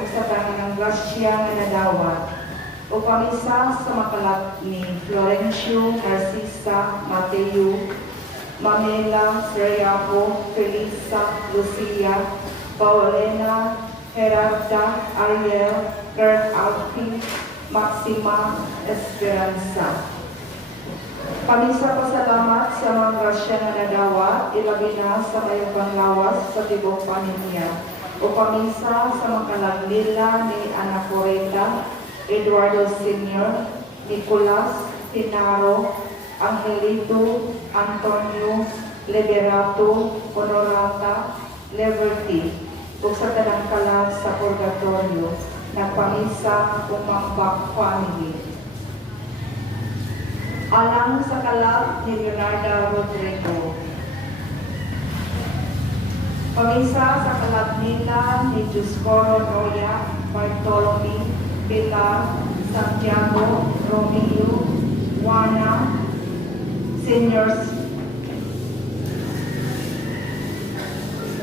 ug sa tanan ng grasya nga nadawat. O pamisa sa makalap ni Florencio, Narcisa, Mateo, Mamela, Seriapo, Felisa, Lucia, Paulina, Gerarda, Ariel, Kurt Alfie, Maxima, Esperanza. Pamisa pasalamat sa mga grasya na nadawat, ilabi na sa mayong panglawas sa tibok pamilya. O pamisa sa makalaglila ni Ana Coreta, Eduardo Sr., Nicolas, Tinaro, Angelito, Antonio, Liberato, Honorata, Liberty, ug sa tanang kalag sa purgatorio, nagpamisa umambak family. Alang sa kalag ni Leonardo Rodrigo. Pamisa sa kalag nila ni Juscoro Noya, Bartolome, Pilar, Santiago, Romeo, Juana, Seniors.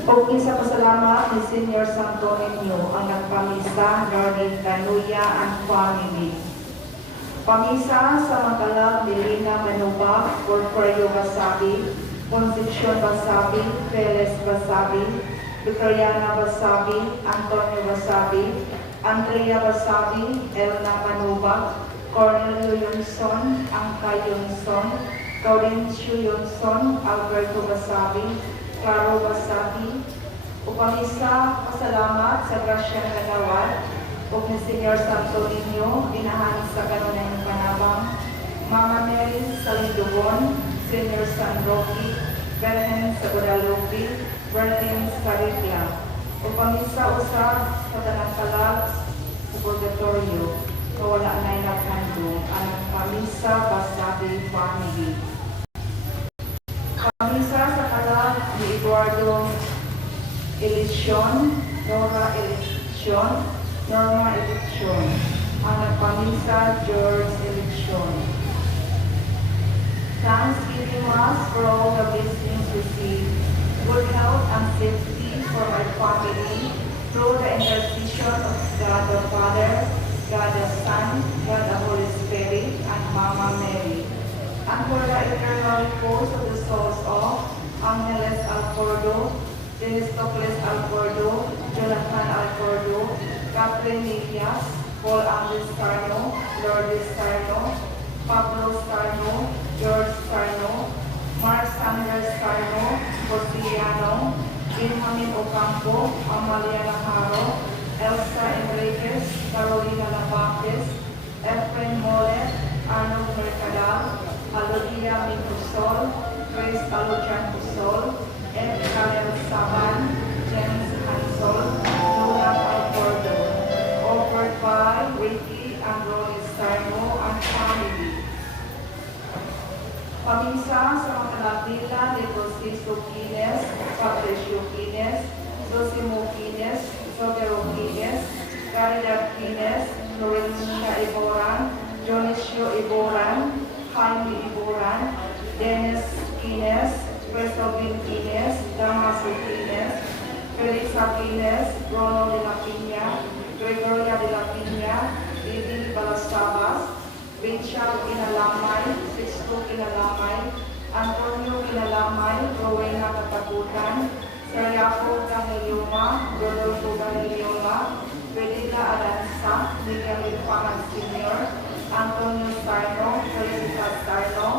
O isa pasalamat ni Senior Santo Niño ang nagpamisa Darlene Canuya and family. Pamisa sa makalag ni Lina Manubak, Porfirio Basabi, Concepcion Basabi, Felix Basabi, Victoriana Basabi, Antonio Basabi, Andrea Basabi, Elna Manubak, Cornelio Yunson, Angka Yunson, Laurencio Yunson, Alberto Basabi, Claro Basabi. Upamisa pasalamat sa grasya ng nagawad o ni Senyor Santo Niño, inahan sa kanunay ng panabang, Mama Mary sa Lindogon, Senyor San Roque, Berhen sa Guadalupe, Berlin sa Ricla. Upamisa usap sa tanang kalag sa purgatorio, wala na'y naghandong ang pamisa Basabi family. Pamisa sa kalag ni Eduardo Elicion, Nora Elicion, Norma Elicion, ang nagpamisa George Elicion. Thanksgiving Mass for all the blessings received, good health and safety for my family through the intercession of God the Father, God the Son, God the Holy Spirit, and Mama Mary, and for the eternal repose of the souls of Angeles Alcordo, Denistocles Alcordo, Jonathan Alcordo, Catherine Nikias, Paul Andres Sarno, Lourdes Sarno, Pablo Sarno, George Sarno, Mark Sanders Sarno, Josiano, Benjamin Ocampo, Amalia Naharo, Elsa Enriquez, Carolina Navarez, Efren Molet, Arnold Mercadal, Alodia Microsol, Grace Alojan Pusol, F. Karel Saban, James Hansol, Luna Alcordo, offered by Ricky and Ronnie Sarno and family. Pamisa sa mga kalabila ni Francisco Quines, Patricio Quines, Zosimo Quines, Sotero Quines, Caridad Quines, Lorenza Iboran, Dionisio Iboran, Jaime Iboran, Dennis Quines, Cristovin Quines, Damaso Quines, Felisa Quines, Bruno de la Piña, Gregoria de la Piña, Lili Balastabas, Richard Inalamay, Sixto Inalamay, Antonio Inalamay, Rowena Katakutan, Seriapo Ganelioma, Rodolfo Ganelioma, Bedila Adanza, Miguel Ilfangan Sr., Antonio Sarno, Felicitas Sarno,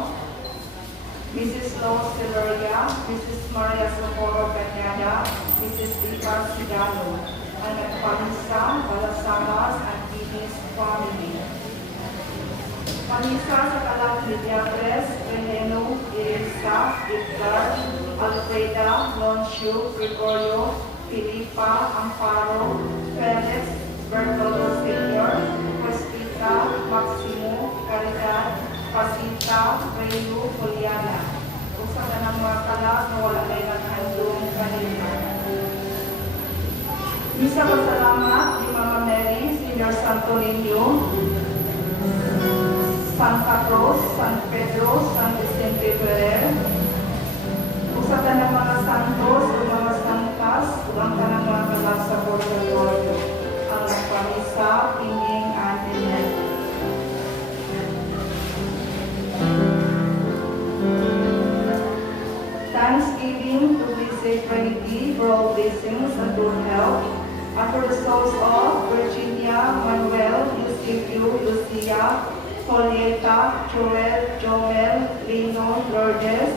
Mrs. Lo Siloria, Mrs. Maria Socorro Cañada, Mrs. Ika Sidano, ang nagpamisa, Balasamas, and Guinness family. Pamisa sa kalag ni Diabres, Reneno, Irisa, Edgar, Alfreda, Loncio, Gregorio, Filipa, Amparo, Felix, Bertolo Sr., Cristita, Maximo, Caridad, Pasita, Rayo, Juliana. Kung sa kanang mga kalag na wala may naghandong kanina. Misa pasalamat ni Mama Mary, Senior Santo Niño, Santa Cruz, San Pedro, San Vicente Ferrer, kung sa kanang mga santos o mga santas, kung ang kanang mga kalag sa purgatorio, ang souls of Virginia, Manuel, Eusebio, Lucia, Julieta, Joel, Joel, Lino, Lourdes,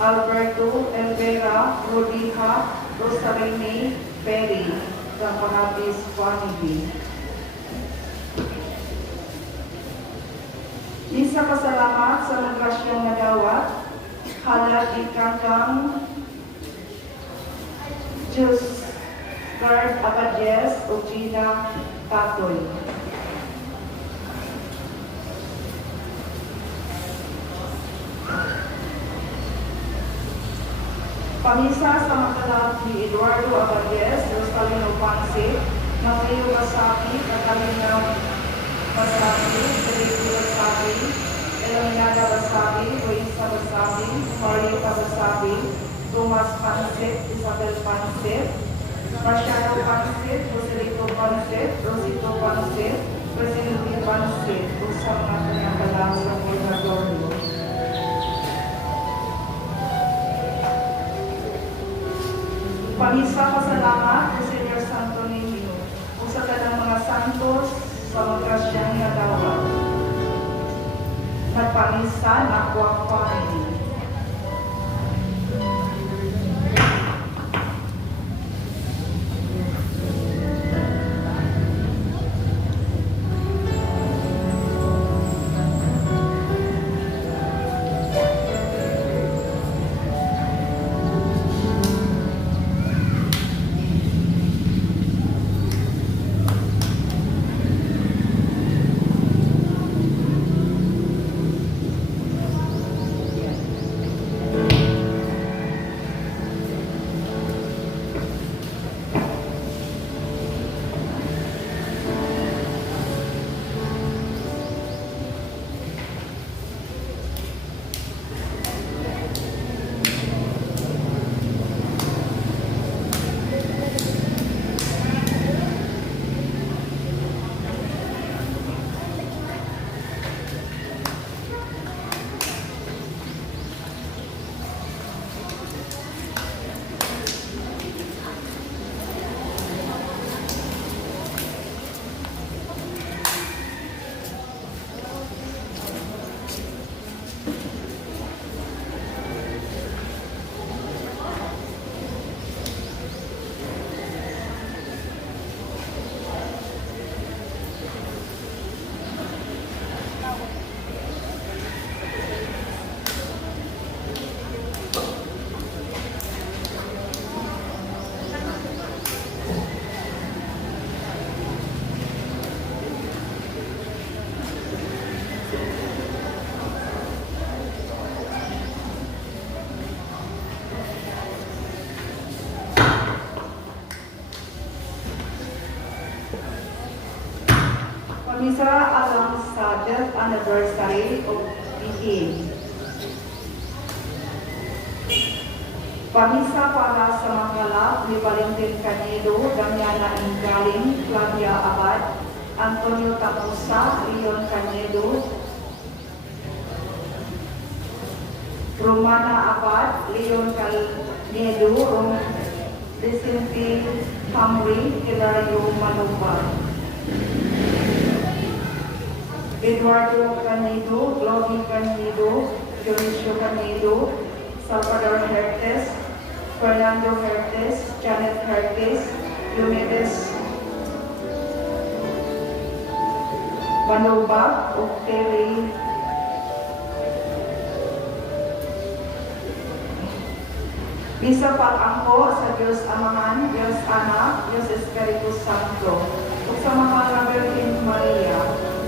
Alberto, Elvera, Rodiha, Rosalini, Perry, the Parabis family. Isa pasalamat sa nagrasyong nagawat, halad ikangkang Diyos Guard Abades o Gina Tatoy. Pamisa sa makalag ni Eduardo Abades, Rosalino Pansit, Mario Basapi, Catalina Basapi, Felipe Basapi, Elena Basapi, Luisa Basapi, Marieta Basapi, Thomas Pansit, Isabel Pansit, Marciano Pansit, Joselito Pansit, Rosito Pansit, Presidente Pansit, usang na pinagalang sa Purgatorio. Pamisa pasalamat sa Senior Santo Niño, usa ka ng mga santos sa magrasyang nagawat. Nagpamisa na Aqua Family. Pamisa alang sa death anniversary of BA. Pamisa para sa mangalap ni Valentin Canedo, Damiana Ingaling, Flavia Abad, Antonio Tapusa, Leon Canedo, Romana Abad, Leon Canedo, Vicente Hamri, Hilario Manuban. Eduardo Canedo, Glory Canedo, Dionisio Canedo, Salvador Hertes, Fernando Hertes, Janet Hertes, Diomedes Manobag, Octavie Bisa pag-angko sa Diyos Amahan, Diyos Anak, Diyos Espiritu Santo, ug sa mga Virgin Maria,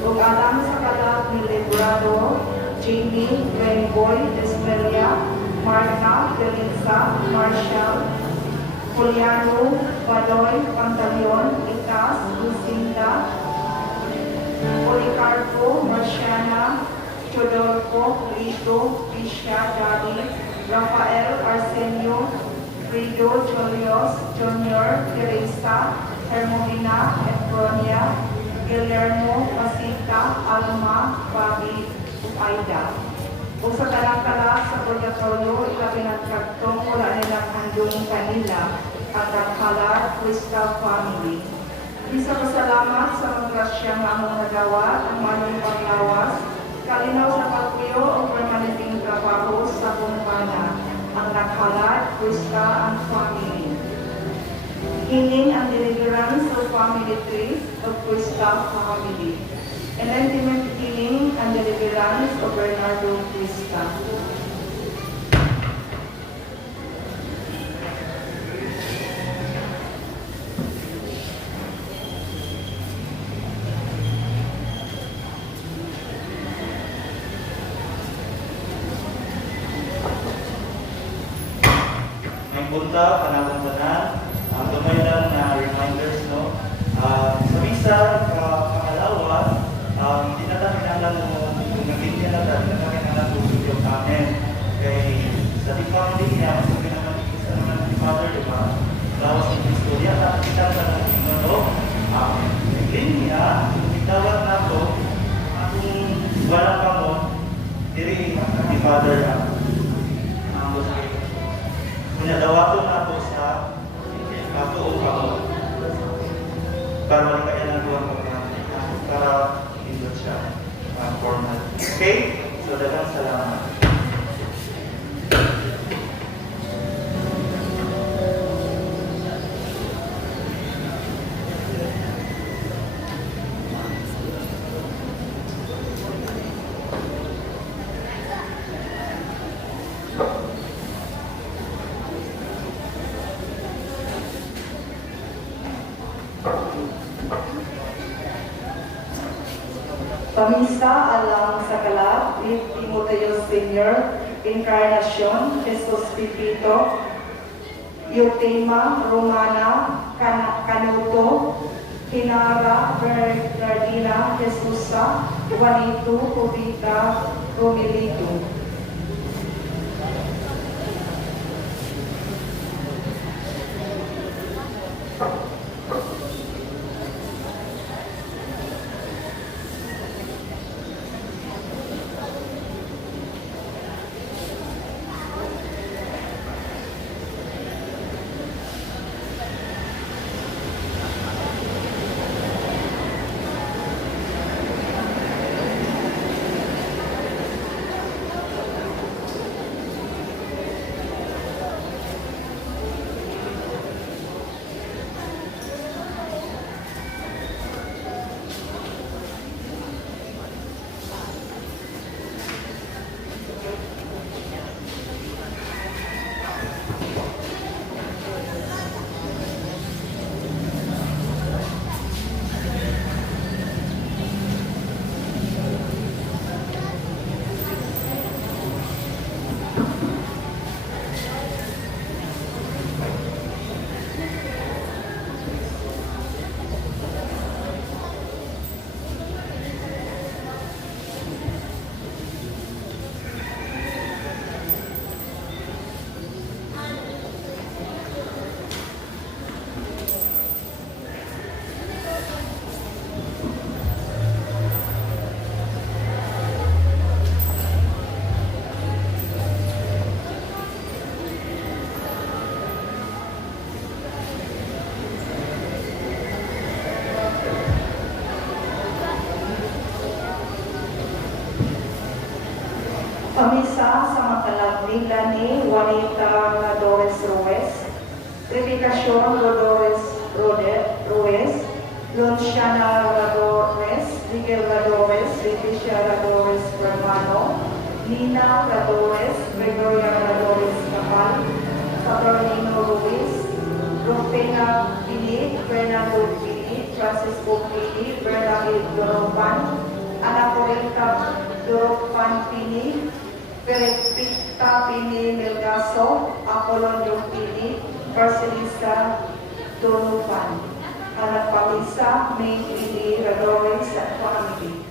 ug alam sa kalag ni Librado, Jamie, Rainboy, Esmelia, Marta, Delisa, Marshall, Juliano, Badoy, Pantaleon, Itas, Lucinda, Policarpo, Marciana, Chodolfo, Lito, Pisha, Dali, Rafael, Arsenio, Frido, Julius, Junior, Teresa, Hermolina, Efronia, Guillermo, Pasita, Alma, Bobby, ug Aida. O sa kalang-kala sa purgatorio, ikapinagkagtong wala nilang handong kanila at ang Halar Crystal Family. grasya nga among nagawat, ang manong panglawas, kalinaw sa pagpuyo o permanenteng trabaho sa kumpana, ang nakalat, Krista, ang family. Healing and deliverance of family tree of Krista family. Enlightenment healing and deliverance of Bernardo Krista. May punta, panahon tanan, gamay lang na reminders, no? Sa misa, pangalawa, hindi na tayo kailangan kung naging na tayo, hindi na tayo kailangan busog yung amen. Kay sa di family niya, sabi naman, isa naman ni Father, di ba? Lawas ng Historia, at kita sa natin, no? Naging niya, itawag na to, kung wala pa mo, diri ni Father, ang gusto kayo. Pinadawato na po sa katuong kamo para wala kaya ng luwang para hindi siya formal. Okay? So, dagang salamat. Pamisa alang sa kalab, Timoteo Sr., Encarnacion, Jesus Pipito, Eutema, Romana, Canuto, Hinara, Bernardina, Jesusa, Juanito, Jovita, Romelito. Pamisa sa makalagmila ni Juanita Ladores Ruiz, Repitacion Rodores Ruiz, Luciana Ladores, Miguel Ladores, Leticia Ladores Hermano, Nina Ladores, Gregoria Ladores Capal, Saturnino Ruiz, Rufina Pili, Fernando Pili, Francisco Pili, Bernardo Doropan, Ana Corita Doropan Pili, Perepita Pini Melgaso, Apolonio Pini, Marcelisa Donovan, Anak Pamisa, May Pini, Radores, at family.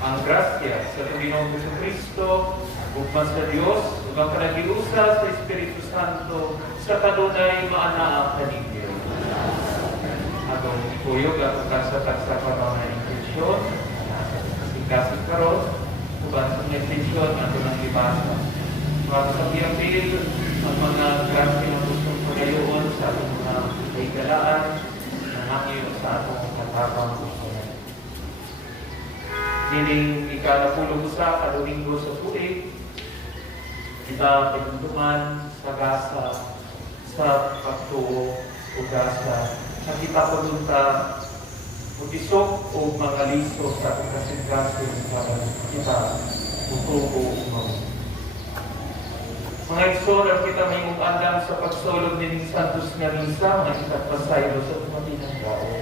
Ang grasya sa Panginoong Jesucristo, ugma sa Dios, ug ang panagiusa sa Espiritu Santo, sa kanunay maanaa kaninyo. Atong ikuyog at kasatag sa panahon ng intensyon, kasing karon, uban sa intensyon, ato ng libasa. Para sa piyapil, ang mga grasya na gustong pagayoon sa atong mga kaigalaan, na hangin sa atong katapang gusto. Dining ika-11 ka Domingo sa tuig, kita pinuntuman sa gasa, sa pagtuo o gasa, na kita pununta utisok o mga liso sa kasing-kasing para kita utubo o mga igsoon kita may mukandang sa pagsolog ni Santos nga Misa, mga kita pasaylo sa tumatinang tao.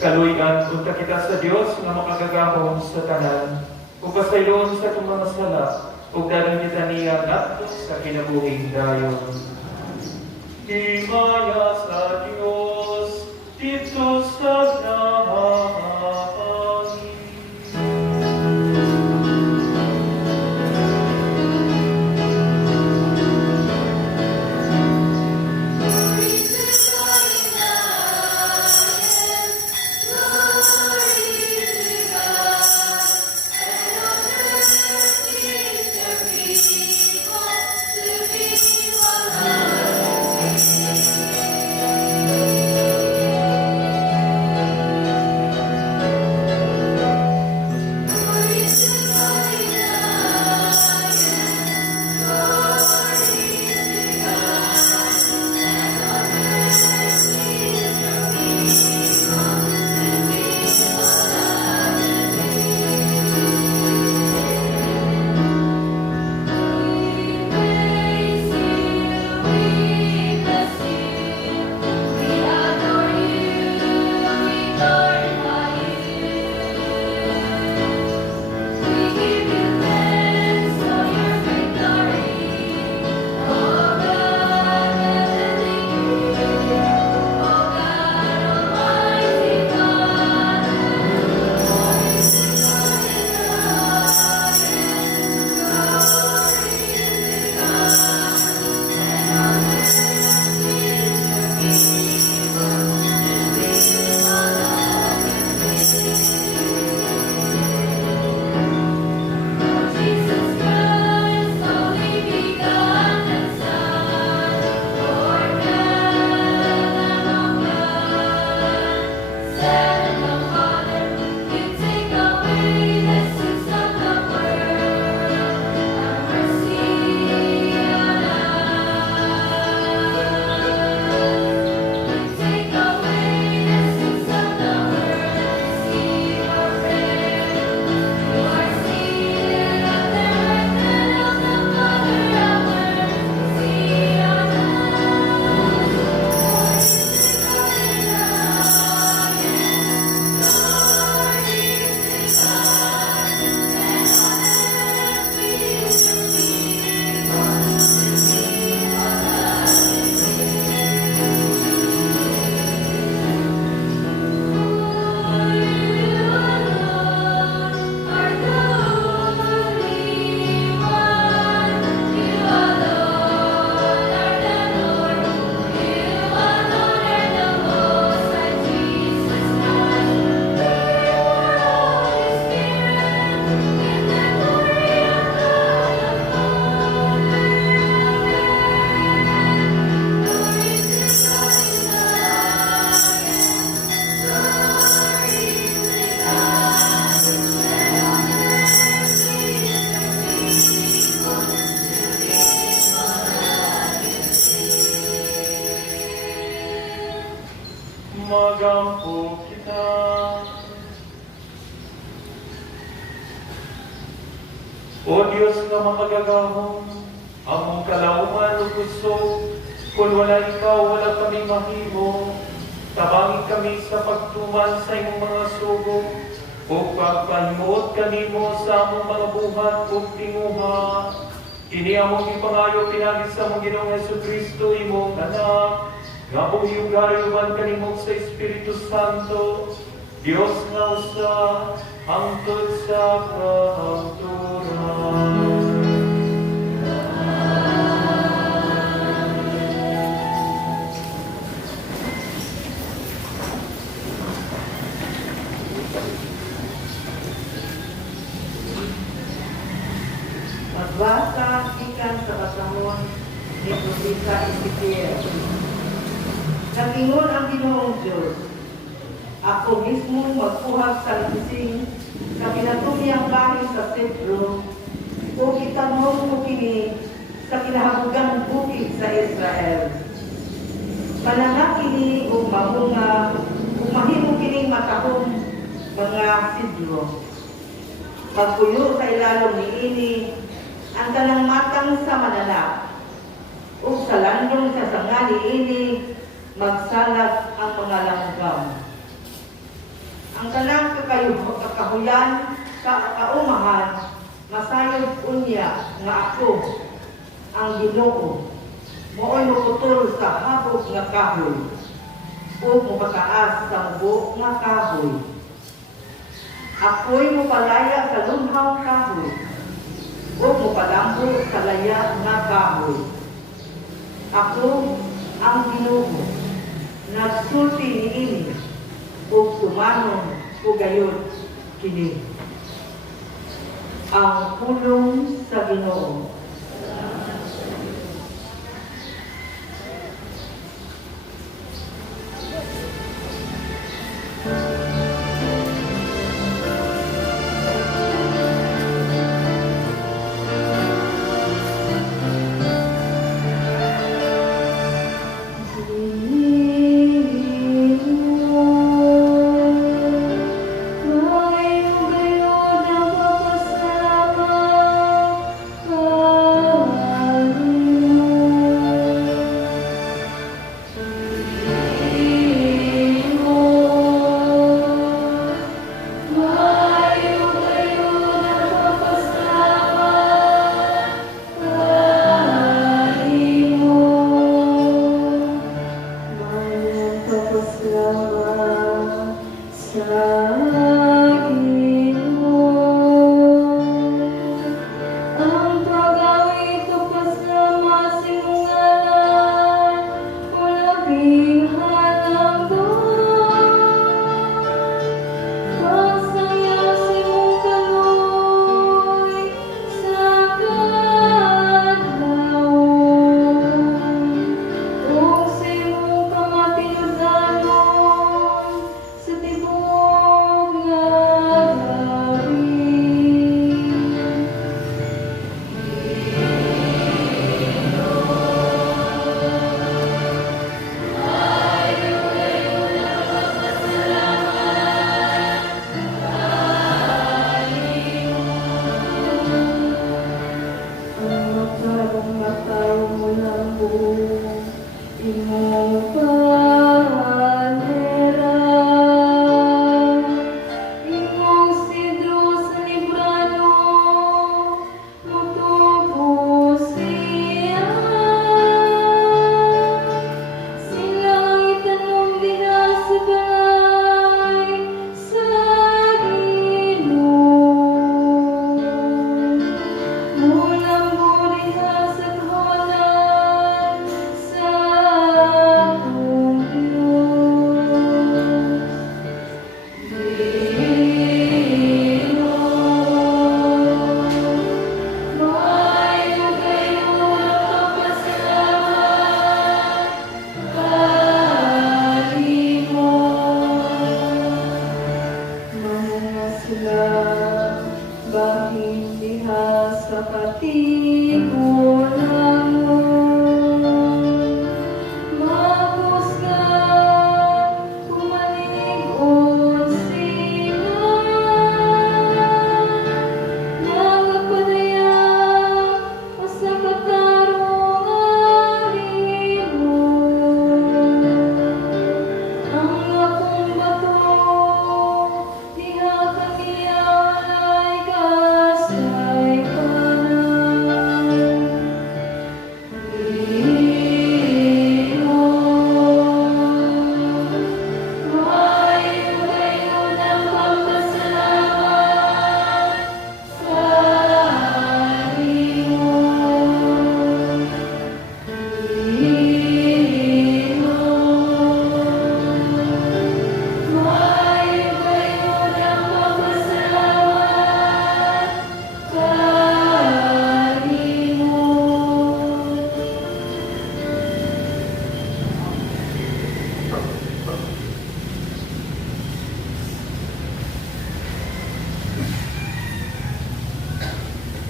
Kaluyan, punta kita sa Diyos nga makagagahom sa tanan, ug pasayloon sa itong mga sala, ug dalang kita niya nato sa kinabuhing dayon. Himaya sa Diyos, dito sa langit. Magampo kita. O Diyos nga makagagahong, among kalauman o gusto, kung wala ikaw, wala kami mahimo, tabangin kami sa pagtuman sa imong mga sugo, o pagpahimuot kami mo sa among mga buhat o tinguha. Kini among ipangayo pinagis sa among Ginoong Jesucristo, imong anak, nga buhiyong garayuman kanimo sa Espiritu Santo, Diyos nga usa, hangtod sa kahangturan. Magbasa ikan sa kasamon ni Propeta Ezekiel. Nagingon ang Ginoong Diyos, ako mismo magpuhag sa gising sa pinatuyang bahay sa Cedro, o itanong mo kini sa kinahabugang bukid sa Israel. Manana kini o mamunga, o mahimo kini matahong mga Cedro. Magpuyo sa ilalong ni ini, ang tanang matang sa mananap, o sa landong sa sangali ini, magsalag ang mga langgam. Ang tanang kakahuyan sa kaumahan, masayod unya nga ako, ang Ginoo, Mooy maputol sa habog nga kahoy, o mapataas sa mubo nga kahoy. Ako'y mapalaya sa lumhang kahoy, o mapalambo sa laya nga kahoy. Ako ang Ginoo, nagsulti niini, o sumanon o gayon kini. Ang pulong sa Ginoo.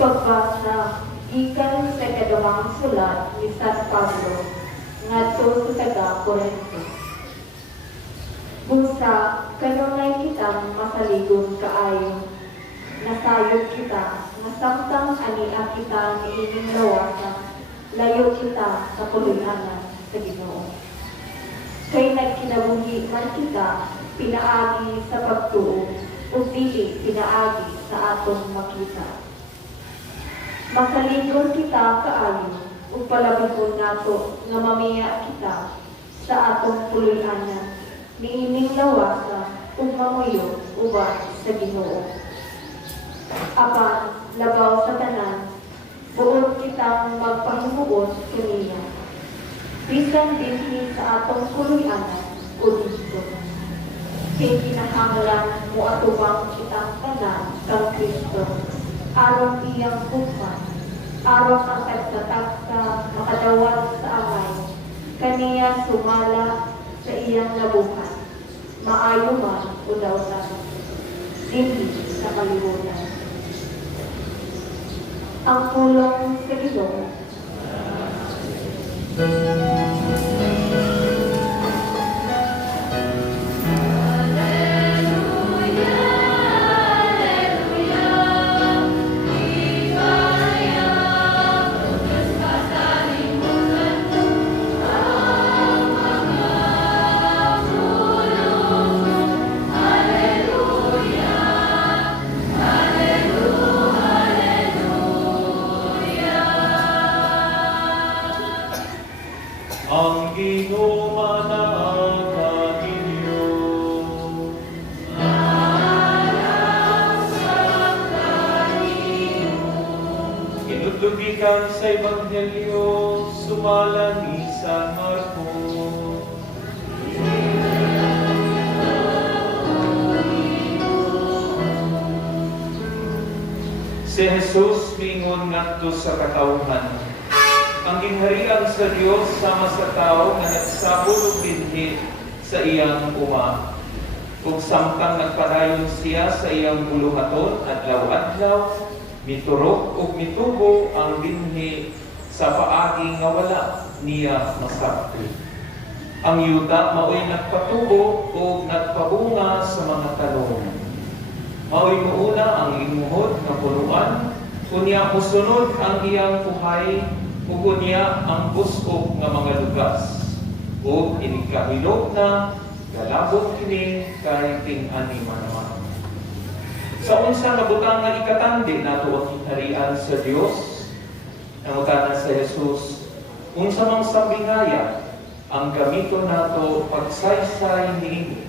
Pagbasa, ikan sa kadawang sulat ni San Pablo, ngadto sa taga-Corinto. Busa, kanunay kitang masaligon kaayo, nasayod kita, nasamtang ania kita ni ining lawasan, layo kita sa pulihanan sa Ginoo. Kay nagkinabuhi man kita, pinaagi sa pagtuo, o dili pinaagi sa atong makita. Masaligon kita kaayo, ug palabihon nato nga mamiya kita sa atong puloy-anan niining lawasa ug mamuyo uban sa Ginoo. Apan labaw sa tanan, buod kitang magpahimuon kaniya. Bisan dinhi sa atong puloy-anan o dito. Kay kinahanglan mo atubang kitang tanan kang Kristo. Aron iyang hukman, aron ang tagsa-tagsa makadawat sa amay, kaniya sumala sa iyang labuhan, maayo man o dawtan, dinhi sa kalibutan. Ang pulong sa Ginoo. Ang Ginoo manaakan ninyo. Inutlugikan sa Ebanghelyo sumalang ni San Marcos. Si Jesus mingon ngadto sa katawhan. Ang gingharian sa Dios sama sa tao nga nagsabot og dinhi sa iyang uma. Ug samtang nagpadayon siya sa iyang buluhaton adlaw-adlaw, miturok ug mitubo ang dinhi sa paagi nga wala niya masabti. Ang yuta mao'y nagpatubo ug nagpabunga sa mga talong. Mao'y muuna ang limuhod nga puluan, kunya musunod ang iyang buhay, ug niya ang busog nga mga lugas. Ug inikahilog na galabot kini kay ting-ani man. Sa unsa nga butang nga ikatandi nato ang hinarian sa Dios, nangutana sa Jesus, unsa mang sambingaya ang gamiton nato pagsaysay niini.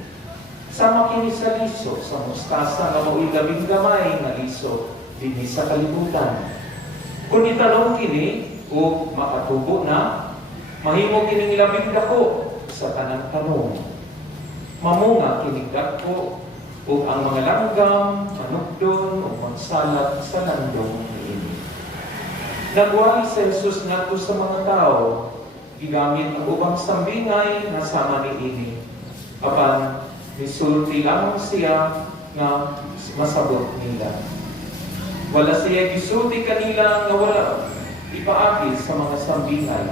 Sama kini sa liso sa mustasa nga mao'y labing gamay nga liso dinhi sa kalibutan. Kung itanong kini ug makatubo na, mahimo kining labing dako sa tanang tanong. Mamunga kining dako ug ang mga langgam, manugdon ug magsalat sa landong niini. Nagwali sa Jesus ngadto sa mga tao, gigamit ang ubang sambingay nga sama niini. Apan misulti lamang siya nga masabot nila. Wala siya gisulti kanila nga wala ipaagi sa mga sambingay.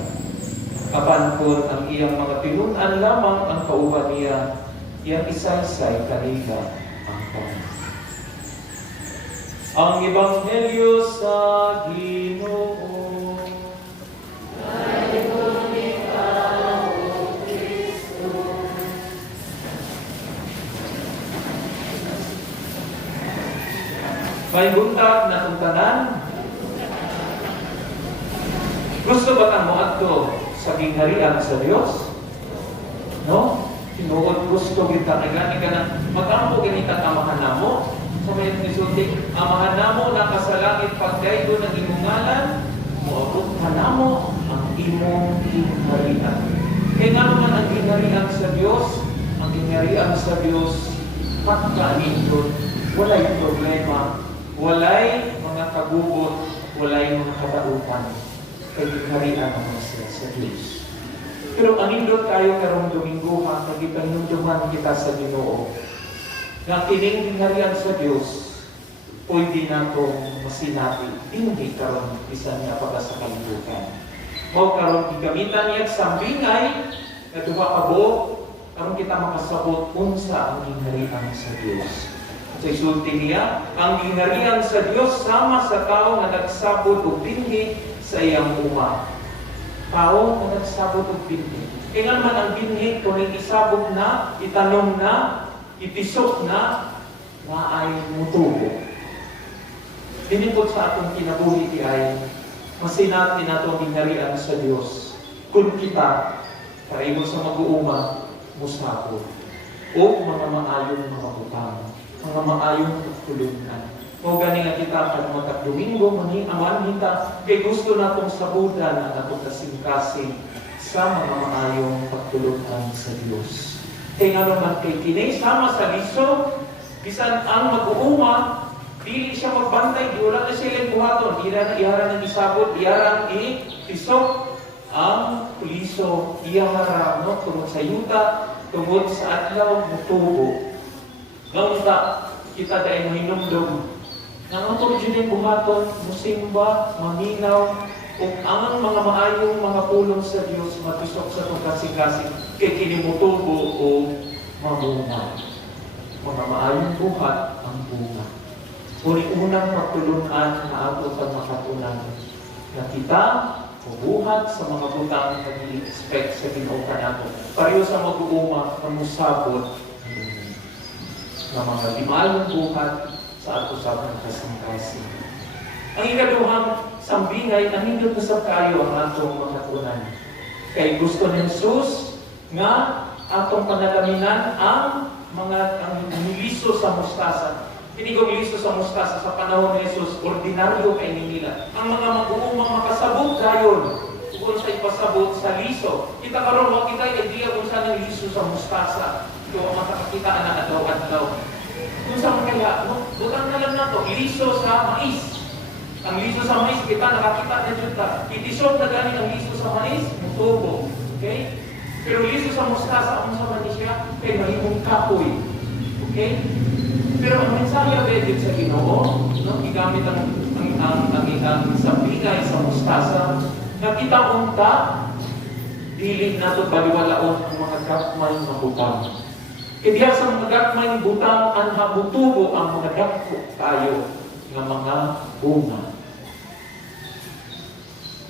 Apan kun ang iyang mga tinun-an lamang ang kauban niya, iyang isaysay kanila ang tanan. Ang Ebanghelyo sa Ginoo. May buntag na tanan. Gusto ba kang moadto sa gingharian sa Dios? No? Tinuod gusto kita na gani ka na mag-ampo ganitang amahan namo. Sa may nisulti, amahan namo na kasalangit pagdaydo ng imong ngalan, moabot ka namo ang imong gingharian. Kaya nga naman ang gingharian sa Dios, ang gingharian sa Dios, pagkaanindot, walay problema, walay mga kagugot, walay mga katautan. Kay gingharian naman siya sa Diyos. Pero anindot tayo karong Domingo ha, kagipanunduman kita sa Ginoo. Nga kining gingharian sa Diyos, pwede na itong masinabi, hindi karon bisan niya pagka sa kalibutan. O karon gigamitan niya sambingay, na duwa kabo, karon kita makasabot unsa ang gingharian sa Diyos. Sa isulti niya, ang gingharian sa Diyos sama sa tao nga nagsabot og dinhi sa iyang uma. Tao na nagsabot og binhi. Kaya naman ang binhi, kung isabog na, itanong na, itisok na ay mutubo. Dinipot sa atong kinabuhi ay Masinat tinatong gingharian sa Dios. Kung kita pareho sa mag-uuma musapot o mga maayong mga butang, mga maayong pagtulungan. O gani nga kita kag magka-Domingo mani aman kita kay gusto natong sabutan ang atong kasing-kasing sa mga maayong pagtulungan sa Dios. Kay nga naman kay kini sama sa liso, bisan ang mag-uuma dili siya magbantay, di wala na sila buhaton, ihara ng isabot, ihara i-pisok ang puliso, ihara no, tungod sa yuta, tungod sa adlaw, mutubo. Ngayon kita dahil mahinumdum, nang atong dyan buhaton, musimba, maminaw, o ang mga maayong mga pulong sa Diyos, matusok sa itong kasing-kasing, kay kinimutubo o mamunga. Mga maayong buhat ang bunga. Uni-unang pagtulunan na ato pag makatunan na kita buhat sa mga butang na i-expect sa Ginoo nato. Pareho sa mag-uuma na musabot na mga limayong buhat sa ato sa mga kasing-kasing. Ang ikaduhang sambingay na hindi na sa kayo ang atong makatunan. Kay gusto ni Jesus nga atong panalaminan ang niliso sa mustasa. Hindi ko liso sa mustasa sa panahon ni Jesus, ordinaryo kay nila. Ang mga mag-uumang makasabot gayon, kung sa ipasabot sa liso. Kita karon mo kita idea kung saan ang liso sa mustasa. Ito ang makakakita na adlaw-adlaw. Kung saan kaya, butang na lang na to, liso sa mais. Ang liso sa mais, kita nakakita na dyan ka. Itisok na gani ang liso sa mais, mutubo. Okay? Pero liso sa mustasa, ang sa manisya, kay mahimong kapoy. Okay? Pero ang mensahe abedit sa Ginoo, no, igamit ang sambingay sa mustasa, nakita unta, dili nato baliwalaon ang mga gakmay na butang. Kaya sa mga gakmay na butang, ang habutubo ang mga dakko tayo ng mga bunga.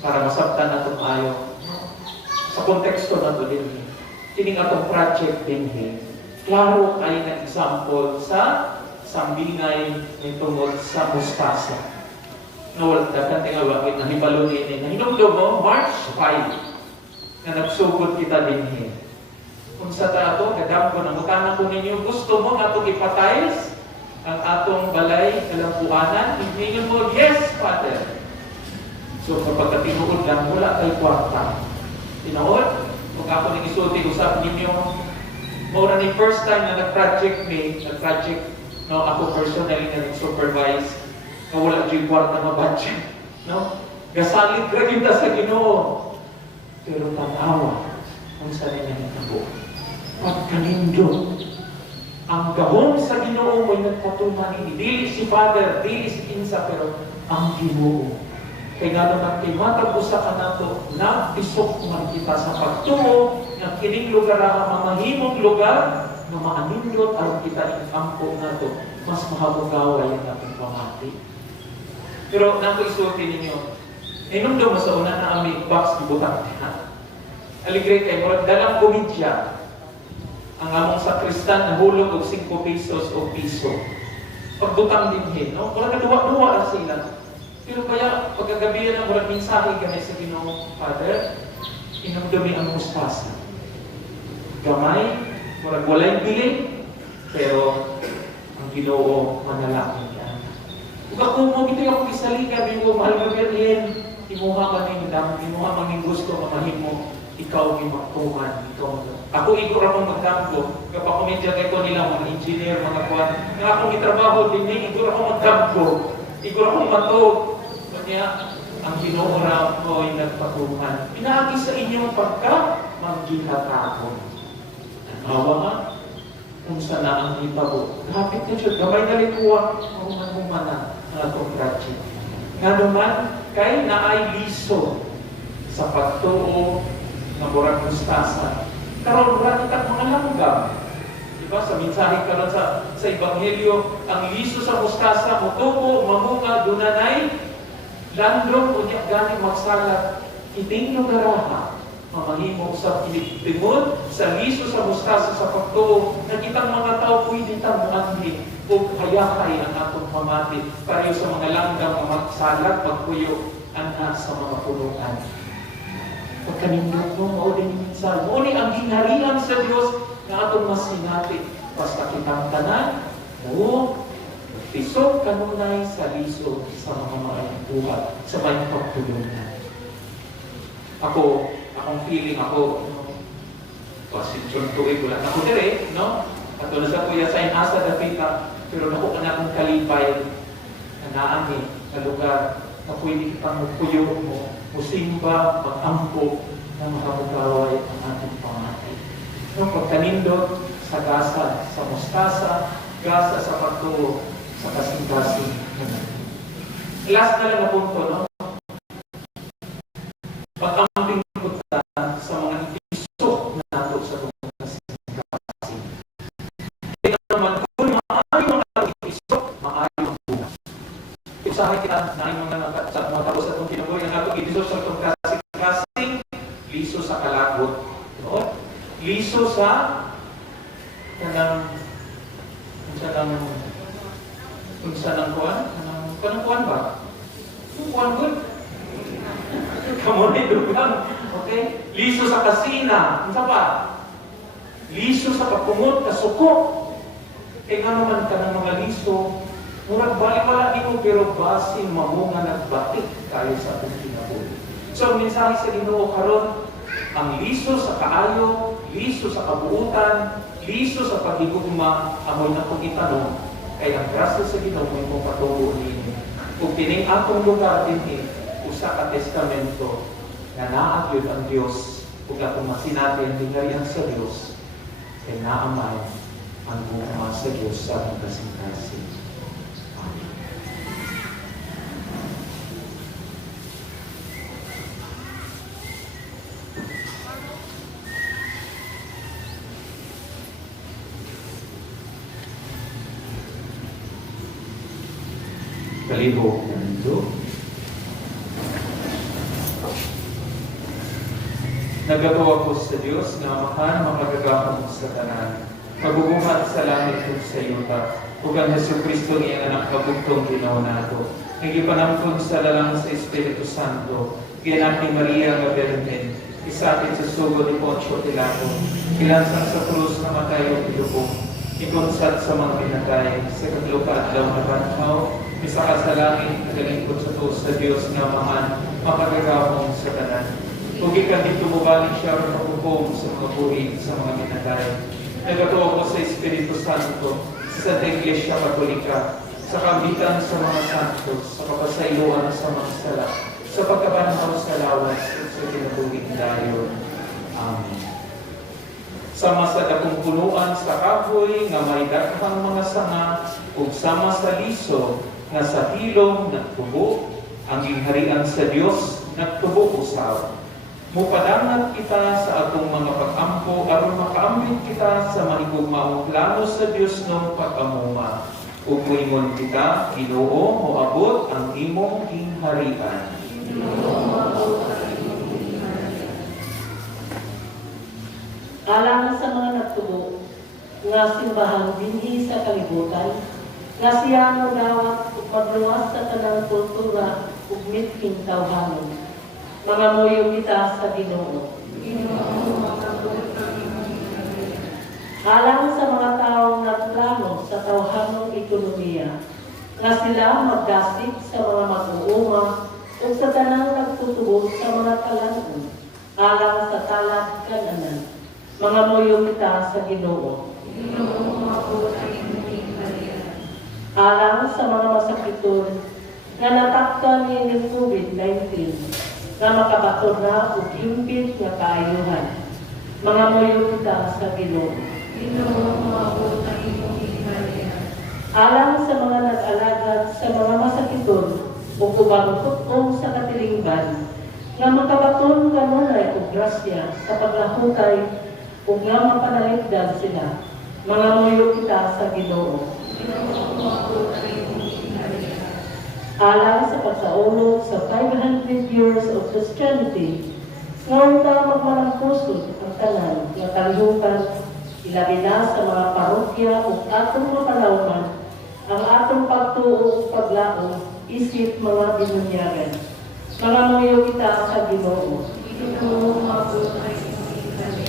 Para masabtan nato tayo. Sa konteksto nato din, tining atong project din, klaro ay na example sa sambingay ni tungod sa mustasa. Nawala dapat nga bakit nahibalo ni nahinumdum mo March 5 na nagsugod kita din. Kung sa tato, kadam ko na mutana ko ninyo, gusto mo atong ipatay ang atong balay kalampuanan? Hindi mo, yes, Father. So kapag tinuod lang, wala kay kwarta. Tinuod, kung ako nang isulti, usap ninyo, mura ni first time na nag-project, no, ako personally na nag-supervise, na wala dyan kwarta na budget. No? Gasalit ka kita sa Ginoo. Pero tanawa, kung saan na nagtabo. Pagkalindo, ang gahong sa Ginoo mo'y nagpatuman ini. Dili si Father, dili si Kinsa, pero ang Ginoo. Kaya nga naman kay matapusa ka na ito, nagpisok man kita sa pagtuo ng kining lugar ang mamahimong lugar na maanindot aron kita ikampo na ito, mas mahabugaway ang ating pamati. Pero nato isulti ninyo, inumdo mo sa una na aming box ibutang na. Aligre kay murag dalang komedya. Ang among sakristan na hulog og 5 pesos o piso. Pagbutang din no? Murag duwa-duwa ra sila. Pero kaya pagkagabi na murag mensahe kami sa Ginoo, Father, inumdumi ang mustasa. Gamay, murag walay biling, pero ang Ginoo manalangin ka. Kung ako mo, ito yung kisalikan, yung mahal ka ganyan, imuha man yung dam, imuha man yung gusto, mamahim mo, ikaw yung magtuhan, ikaw. Ako igor akong magdamgo, kapag kumedya kayo nila, mga engineer, mga kuwan, nga akong itrabaho din eh, igor akong magdamgo, igor akong matog. Kanya, ang Ginoo raw ko ay nagpatuhan. Pinagi sa inyong pagka-manggihatapon. Hawa nga, kung saan na ang ipabo. Kapit na siya, gabay na likuwa, humana ang atong project. Nga naman, kay naay liso sa pagtuo ng murag mustasa. Karon murag kita mga langgam. Diba? Sa mensahe karon sa Ebanghelyo, ang liso sa mustasa, mutubo, mamunga, dunanay, landrong, unya gani magsalat, iting lugaraha, mamahimo sa pinigtimod, sa liso sa mustasa sa pagtuo, na kitang mga tao pwede tamuanhin o hayakay ang atong pamati. Pareho sa mga langgam, magsalat, magpuyo, ana sa mga punuan. Pagkanindot mo, mao din minsan. Mao ni ang gingharian sa Dios nga atong masinati. Basta kitang tanan, mo, pisok kanunay sa liso sa mga buhat, sa may pagtulungan. Akong feeling ako, pasensyon tuig wala na ako dire, no? At wala sa kuya sa inasa dapita, pero naku ka na akong kalipay na naami na lugar na pwede kitang magpuyo mo, musimba, mag-ampo na makamugaway ang ating pamati. No, pagkanindot sa gasa, sa mustasa, gasa sa pagtuo, sa kasing-kasing. Last na lang na punto, no? Pag-amping punta sa mga ipisok na nato sa mga kasing-kasing. Kaya naman, kung maaari mga ipisok, maaari ang bunga. Usahay kita na ay mga tapos sa itong kinabuhi na nato, ipisok sa itong kasing-kasing, liso sa kalagot. No? Liso sa unsa nang kuan? Kanang kuan ba? Kuan good. Kamo ni dugang. Okay? Liso sa kasina. Unsa pa? Liso sa kapungot, kasuko. Kaya nga naman ka ng mga liso, murag balik wala nimo pero basi mamunga nagbatik kayo sa atong kinabuhi. So, ang mensahe sa Ginoo karon, ang liso sa kaayo, liso sa kabuutan, liso sa paghigugma, amoy na kong itanong, kay ang grasya sa Ginoo may mong patubo ninyo. Kung kining atong lugar din usa ka testamento na naagyod ang Dios, kung atong masinati ang tingharian sa Dios, kay naamay ang gugma sa Dios sa atong kasing-kasing. Amen. Kalibog na ito. Nagagawa ko sa Diyos na makan makagagahon sa tanan. Magubuhat sa langit kung sa yuta. Ug ang Hesus Kristo niya anak kabugtong ginawa nato. Nagipanampun sa lalang sa Espiritu Santo. Gianak ni Maria nga Birhen. Isapit sa sugo ni Poncio Pilato. Kilansang sa krus na matay o pilupong. Ikonsat sa mga pinatay. Sa katlupa adlaw na banhaw. Isa ka sa langit, nagalingkod sa tuos sa Diyos na mahan, mapagagawang sa kanan. Huwag ka dito mubaling siya rin makukum sa mga buhi, sa mga minatay. Nagatuwa ko sa Espiritu Santo, sa Santa Iglesia Katolika, sa kambitan sa mga santos, sa kapasailuan sa mga sala, sa pagkabanhaw sa lawas, at sa kinabuhing dayon. Amen. Sama sa dakong punuan sa kahoy, nga may daghang mga sanga, ug sama sa liso, nga sa hilong nagtubo, ang gingharian sa Dios nagtubo usaw. Mupadangat kita sa atong mga pag-ampo aron makaambit kita sa mahigugmaong plano sa Dios ng pag-amuma. Ug moingon kita, Ginoo, moabot ang imong gingharian. Alang sa mga nagtubo, nga simbahan dinhi sa kalibutan, nga siya magawat ug magluwas sa tanang kultura ug mitking tawhanon. Mga moyo kita sa Ginoo. Alang sa mga taong nagplano sa tawhanong ekonomiya, nga sila magdasig sa mga mag-uuma ug sa tanang nagtutubo sa mga kalanon, alang sa talat kananan. Mga moyo kita sa Ginoo. Alang sa mga masakiton nga nataktan ni COVID-19 nga makabaton na ug himpit nga kaayuhan. Mga moyo kita sa Ginoo. Alang sa mga nag-alagad sa mga masakiton ug ubang tutong sa katilingban nga makabaton kanunay ug grasya sa paglahutay ug nga mapanaligdan sila. Mga moyo kita sa Ginoo. Alang sa pagsaulog sa 500 years of Christianity, ngayon ta magmanangkusod ang tanan nga kalihukan, ilabi na sa mga parokya ug atong mapanawman ang atong pagtuo ug paglaom isip mga binunyagan. Mga muyo kita sa Ginoo. Ginoo mabuhay kini kami.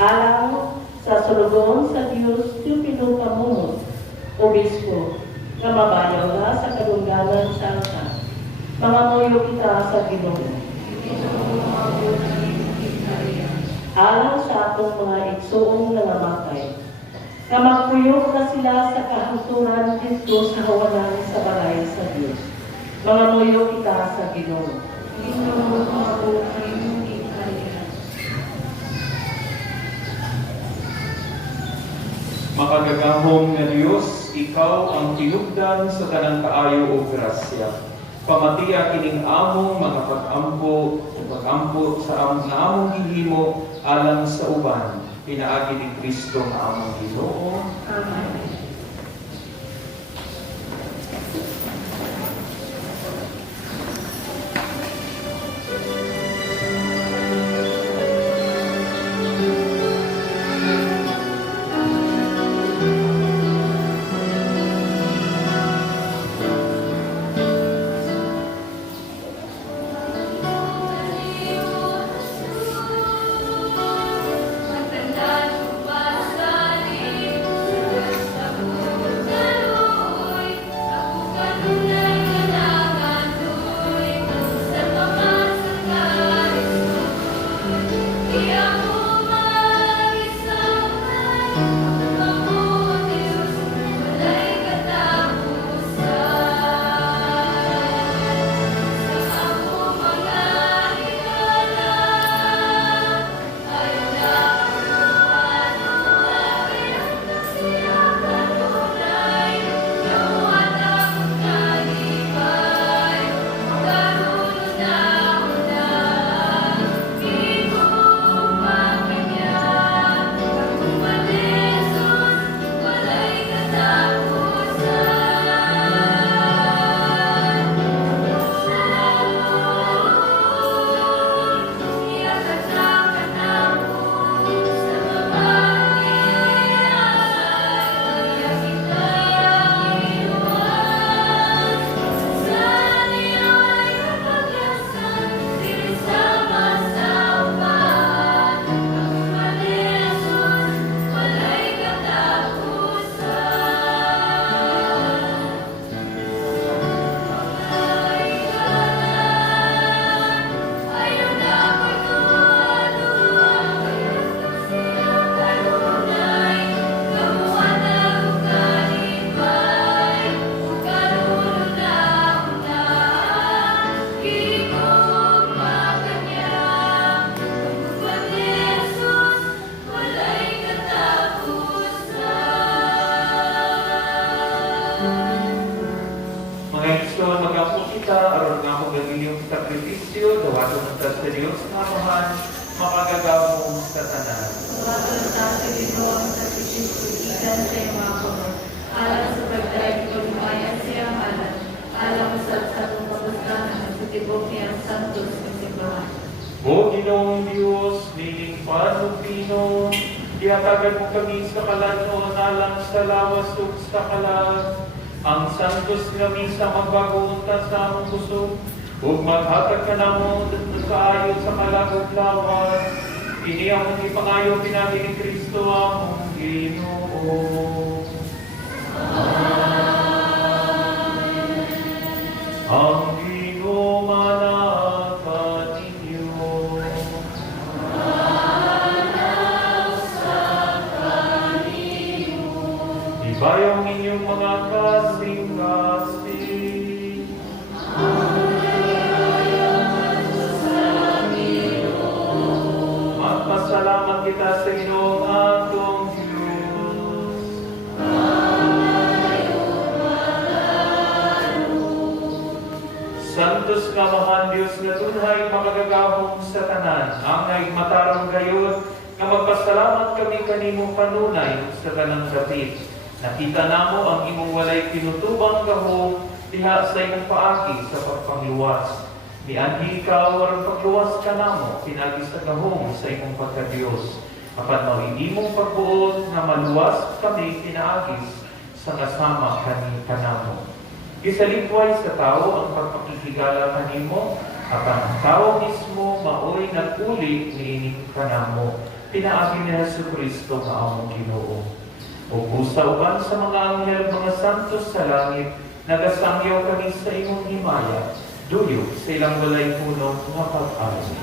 Alang sa sulugon sa Dios ti pinukamunot, obispo, nga mabayaw na sa kadungganan sa altar. Mga muyo kita sa Ginoo. Ginoo mabuhay kini kami. Alang sa atong mga igsoong nangamatay, nga magpuyok na sila sa kahaturan dito sa hawanan sa balay sa Dios. Mga muyo kita sa Ginoo. Ginoo mabuhay kini kami. Makagagahom nga Diyos, ikaw ang tinugdan sa tanang kaayo o grasya. Pamatiya kining among mga pag-ampo sa among gihimo alang sa uban. Pinaagi ni Kristo nga among Ginoo. Amen. aron nga mo gagawin sakripisyo, dawaton ng sa Diyos nga mahal, makagagawong sa tanan. Dawaton sa Ginoo ang sakripisyo, ikan sa mga puno, alam sa pagdaig ko lumayan siya halan, alam sa atong pagkaskanan, sa tibok niya ang santos ng simbahan. O Ginoong Diyos, niling panupino, ihatagad mo kami sa kalanon, alang sa lawas ug sa kalag, ang santos nga misa magbagunta sa among gusto, ug maghatag ka namo ng kaayo sa kalagod lawas, ini ang ipangayo pinagi ni Kristo among Ginoo. Ang Ginoo manaka ninyo. Ibayong inyong mga kasing-kasing. Magpasalamat kita sa Ginoong atong Diyos. Santos nga mahal Diyos nga tunhay makagagahong sa tanan, ang nagmatarong gayon nga magpasalamat kami kanimong panunay sa tanang dapit. Nakita namo ang imong walay pinutubang gahom diha sa imong paagi sa pagpangluwas. Nianhi ikaw aron pagluwas ka namo pinagi sa gahom sa imong pagkadiyos. Apan mao imong pagbuot nga maluwas kami pinaagis sa kasama kanimo. Gisalipway sa tao ang pagpakikigala kanimo Apan tao mismo maoy naguli niini kanamo. Pinaagi ni Jesucristo nga among Ginoo. Ug busa uban sa mga anghel mga santos sa langit, nagasangyaw kami sa imong himaya. Duyo sa ilang walay puno nga pag-alo.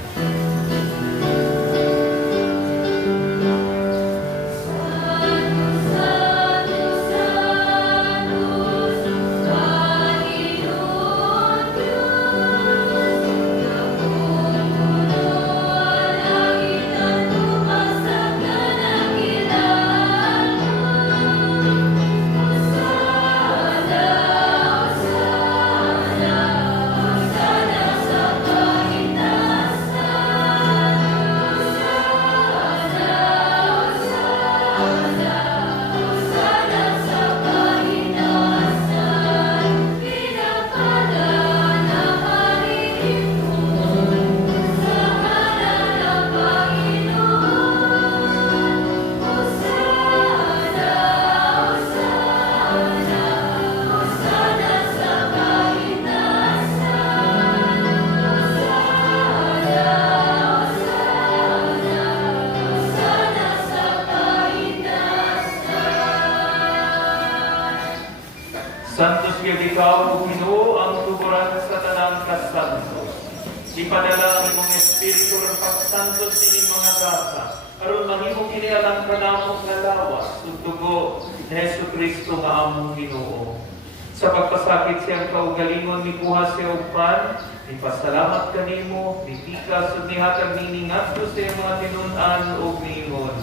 Santos gyud ikaw, O Ginoo, ang tuguran sa tanang kasantos. Ipadala ang imong espiritu ng pagsantos nining mga bata, aron mahimo kini alang kanamo nga lawas ug dugo ni Jesucristo nga among Ginoo. Sa pagpasakit siyang kaugalingon mibuhat siya og pan, ipasalamat kanimo, nitikas ug nihatag nini ngadto sa iyang mga tinun-an ug niingon.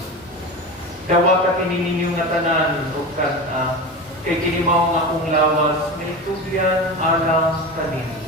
Dawa ka kini ninyo nga tanan ug kan-a, kay kini mao nga akong lawas, may tubyan alang kanimo.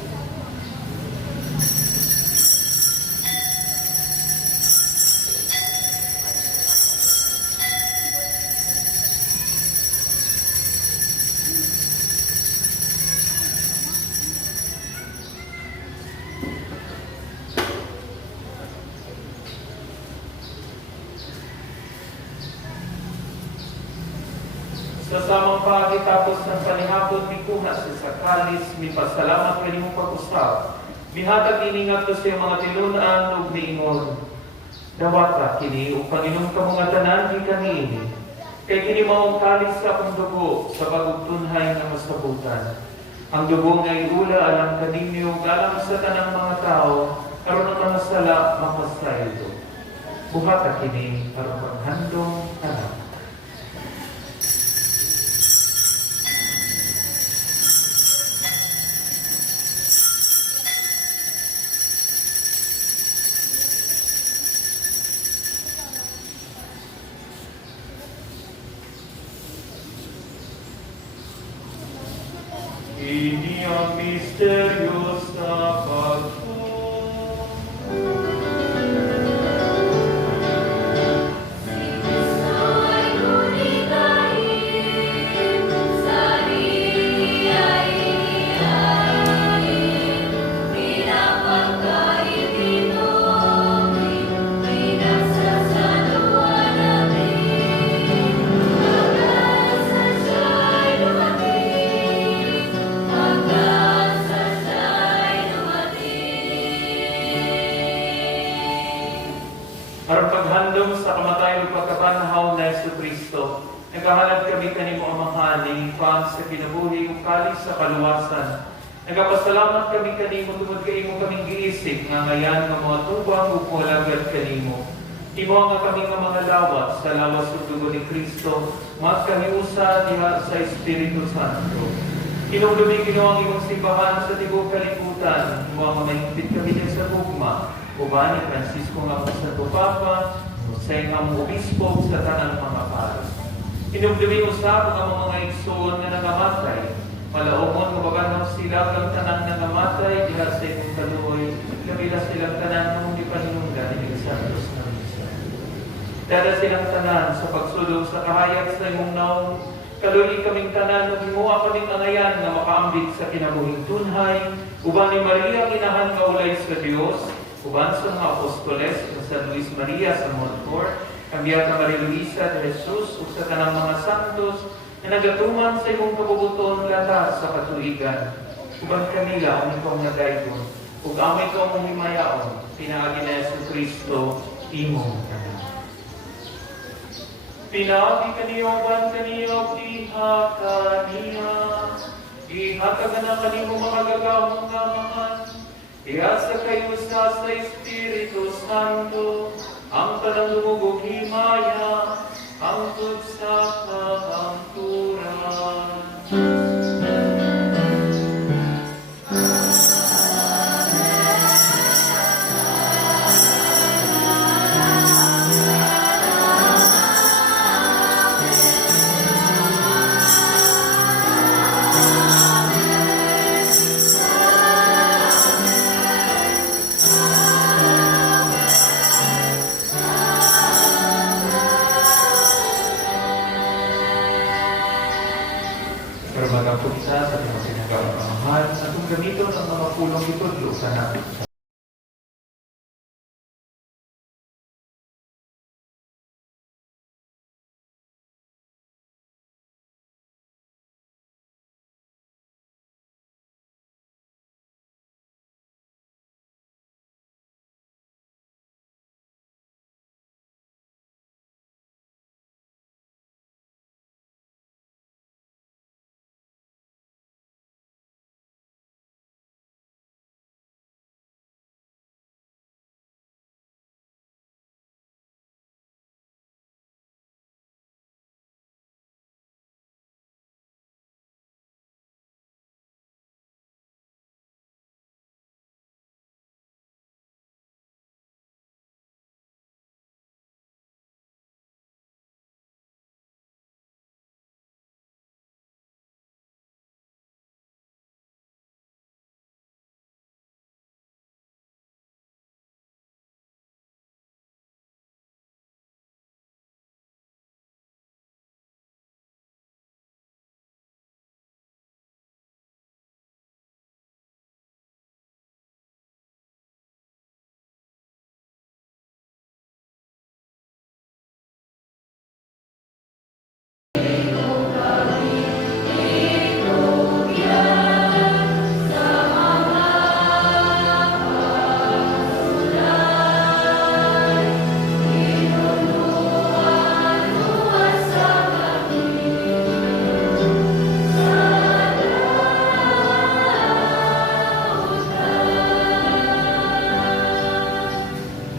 Sa samang pagkatapos ng panihapon mikuha sa sakalis, mipasalamat kanimong pag-usap. Mihatag iningat ko sa mga tinunan ug niingon. Dawata kini ug Panginoon ka mga tanan di kanini. Kay kini mao kalis sa akong dugo sa pagugtunhay nga masabutan. Ang dugo nga iula alang kaninyo alang sa tanang mga tao karon ang mga sala mapasaylo. Buhata kini aron paghandong anak. Ini ang misteryo sa pagko. Aron paghandom sa kamatayon ug pagkabanhaw na Jesucristo, nagahalad kami kanimo amahaning pag sa kinabuhi ug kalis sa kaluwasan. Nagapasalamat kami kanimo tungod kay imo kaming giisip nga ngayan nga mga tubang ug molagad kanimo. Imo nga kami nga mga lawat sa lawas ug dugo ni Kristo, magkahiusa diha sa Espiritu Santo. Kinumdumi Ginoo ang imong simbahan sa tibuok kalibutan, imo nga mahigpit kami diha sa gugma. Uban ni Francisco nga sa Papa, sa imong obispo sa tanang mga pari. Inumdumi usab ang mga igsoon nga nangamatay. Malaumon nga baganhaw sila kang tanang nangamatay diha sa imong kaluoy, kabila silang tanan ng ipanununggan ni Santos na misa. Dada silang tanan sa pagsulong sa kahayag sa imong naong, kaluli kaming tanan ug himuha kaming angayan nga makaambit sa kinabuhing tunhay, uban ni Maria inahan nga ulay sa Dios, uban sa mga apostoles na sa Luis Maria sa Montfort, ang Beata Maria Luisa de Jesus ug sa tanang mga santos na nagatuman sa imong kabubuton latas sa katuigan. Uban kanila ang ikong nagaygon, ug amay ko mong himayaon, pinaagi na Yesu Kristo, imong tanan. Pinaagi kaniyoban kaniyog iha kaniya, iha kagana kanimo mga gagawang ngamahan, iasa kayo sa Espiritu Santo, ang tanang lumugog himaya, ang sa kahangturan. Perbagang punta sa mga pinag-aamahan at kung gamiton ang mga pulong itudlo sa natin.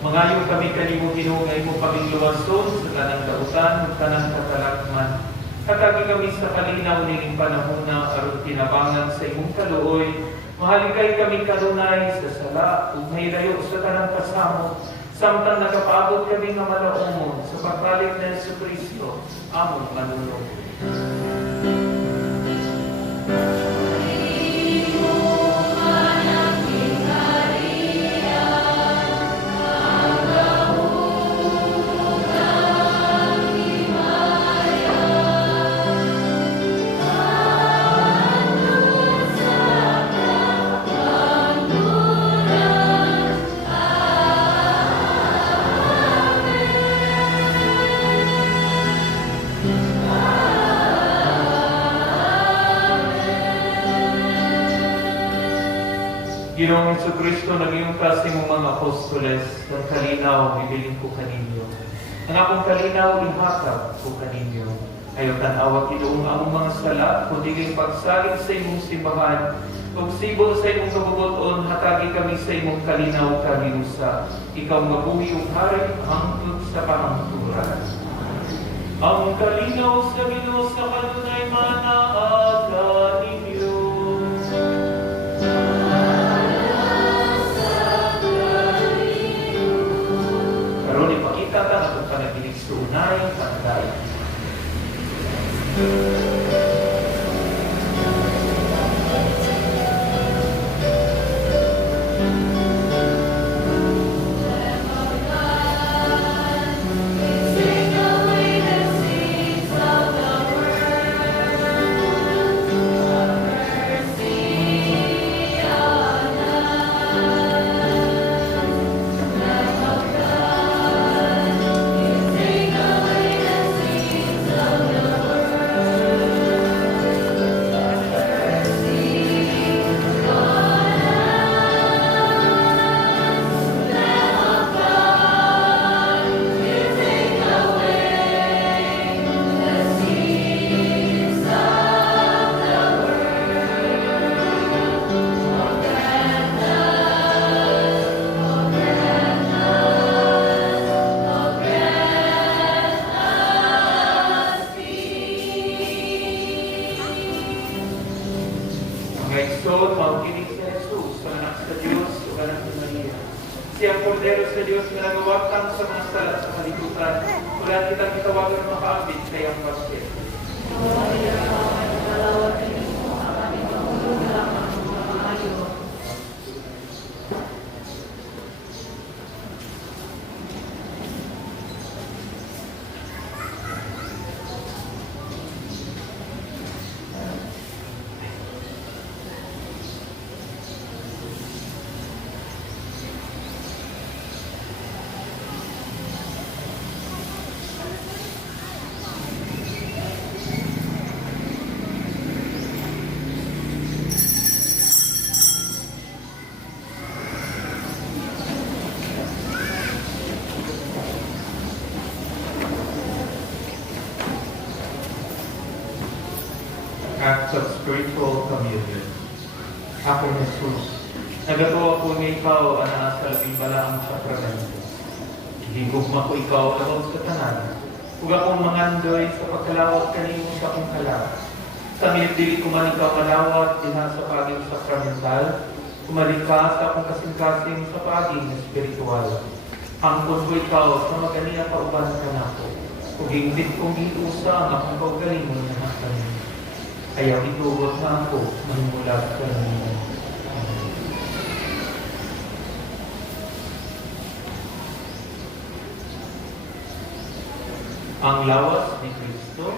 Mangayo kami kanimo Ginoo nga imo pamingluwason sa tanang dautan ug tanang katalagman. Katagi kami sa kalinaw ning panahon na aron tinabangan sa imong kaluoy. Mahaligay kami kanunay sa sala ug mahilayo sa tanang kasamo. Samtang nakapaabot kami nga malaumon sa pagbalik ni Yesu Kristo, among manunod. Ginoong Jesucristo, naging kasi mong mga apostoles, ng kalinaw, bibiling ko kaninyo. Ang akong kalinaw, ihatag ko kaninyo. Ayaw tanawag itoong ang mga sala, kundi kay pagsalig sa imong simbahan, kung sibol sa imong kabubuton, hatagi kami sa imong kalinaw kanilusa. Ikaw mabuhi ug hari hangtod sa pahangturan. Ang kalinaw sa Ginoo sa kanunay manaaga ninyo. Karon ipakita ta atong panaginig sa unay pagkain. Ngayon, maukinig si Jesus, sa anak sa Diyos, o anak ni Maria. Siyang Kordero sa Diyos na nagawatang sa mga sala sa kalikutan, wala kitang itawagan ng makaabit kayang pasir. Acts of Spiritual Communion. Ako, Jesus, nagatuwa ko ng ikaw, anak sa labing balaang sakramento. Higugma ko ikaw, alawag sa tanan. Huwag akong mangandoy sa pagkalawat kanimo sa akong kalawat. Sa milip-dili ko man ikaw malawat, diha sa paging sakramental, kumalika sa akong kasing-kasing sa paging espiritual. Angkon ko ikaw sa maganiya pauban ka na ko. Kung hingdit kong iusa ang akong kaugalingon na nakanin. Kaya itugot na ako manimulat ka namin. Ang lawas ni Kristo.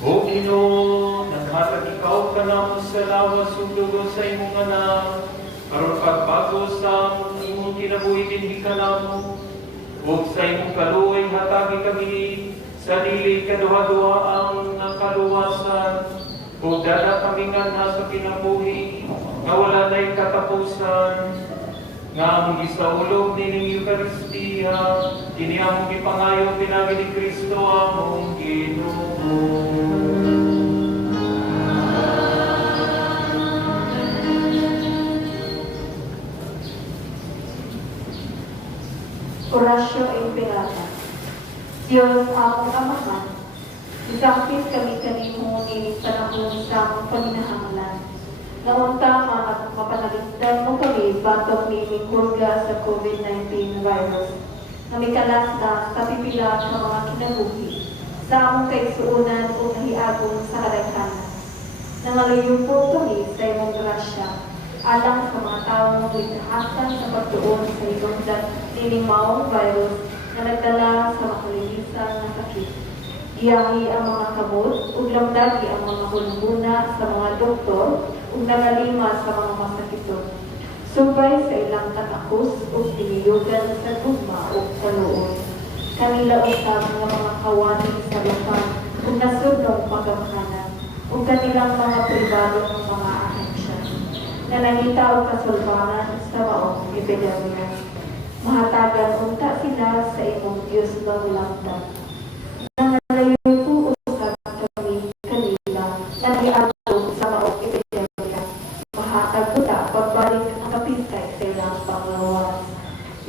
O Ginoo, naghatag ikaw ka namo sa lawas ug dugo sa imong anak, aron pagbago sa imong kinabuhi dinhi ka namo, ug sa imong kaluoy hatagi kami sa dili kaduha-duha ang nakaluwasan, ug dada kami nga sa kinabuhi, nga wala na'y katapusan, nga among gisaulog nining Eukaristiya, kini among gipangayo pinagi ni Kristo among Ginoo. Orasyo Imperata. Diyos among Amahan, isangkit kami kanimo ining panahon sa among paminahanglan. Naunta nga mapanagitdan mo kami batok nining kurga sa COVID-19 virus. Namikalas na sa pipila sa mga kinabuhi sa among kaigsuunan o nahiagong sa kadaghanan. Nangaluyo po kami sa imong grasya alang sa mga taong ligtahasan sa pagtuon sa hinungdan nining maong virus na nagdala sa makalilisan na sakit. Iyahi ang mga kamot ug lamdagi ang mga hulbuna sa mga doktor ug nagalima sa mga masakiton. Subay sa ilang takakos ug tiniyugan sa gugma ug sa luoy. Kanila usab nga mga kawani sa lupan ug nasudnong paggamhanan ug kanilang mga pribadong mga ahensya na nangita og kasulbaran sa maong epidemya. Mahatagan unta sila sa imong Diyos ng lamdan. Nangalayo po usab kami kanila na niagod sa maong epidemya. Mahatag unta pagbalik ang kapiskay sa ilang panglawas.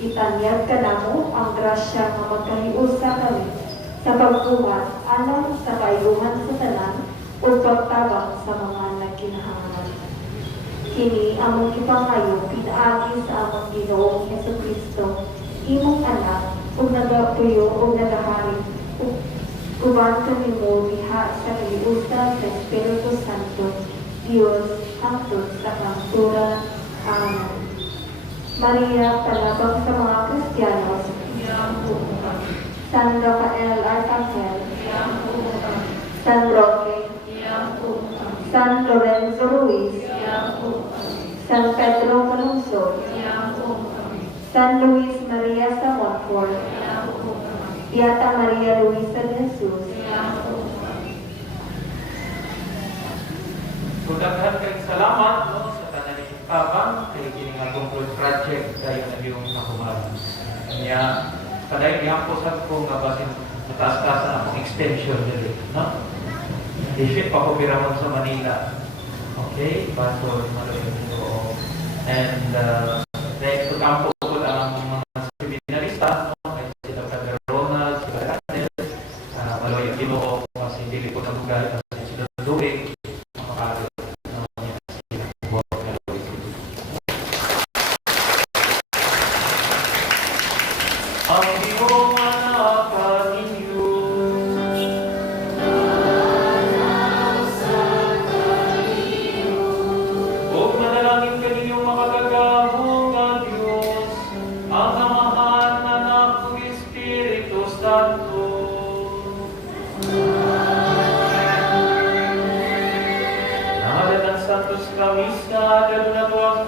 Itanyag ka namo ang grasya nga magkahiusa kami sa pagbuhat alang sa kaayuhan sa tanan o pagtabang sa mga nagkinahanglan. Kini among ipangayo pinaagi sa among Ginoong Jesucristo, imong anak, ug nagapuyo ug nagahari, ug uban kanimo diha sa kalibutan sa Espiritu Santo, Dios hangtod sa kanturan. Amen. Maria, palabang sa mga Kristiyanos, San Rafael Arcangel, San Roque, San Lorenzo Ruiz, San Pedro Calungsod, San Luis Maria sa Montfort, Beata Maria Luisa de Jesus, Daghan kayong salamat no, sa kanaling tabang kay kining atong project dayon na yung nakumalan. Kanya paday gihapos ako nga basin mataas-taas na akong extension dili, no? Di pa ko piramon sa Manila. Okay, Pastor Maloy Ginoo. And next to campo ko ang mga seminarista, no? Kay sila Brother Ronald, sila Daniel, Maloy Ginoo, kasi dili ko na bugal kasi sila doing makakalo. Ang iyong anak kaninyo, huwag manalangin kaninyong makagagahong ang Diyos, ang Amahan, Anak, ug Espiritu Santo. Nahalan ng Santos Kamisa, lalo na tuwang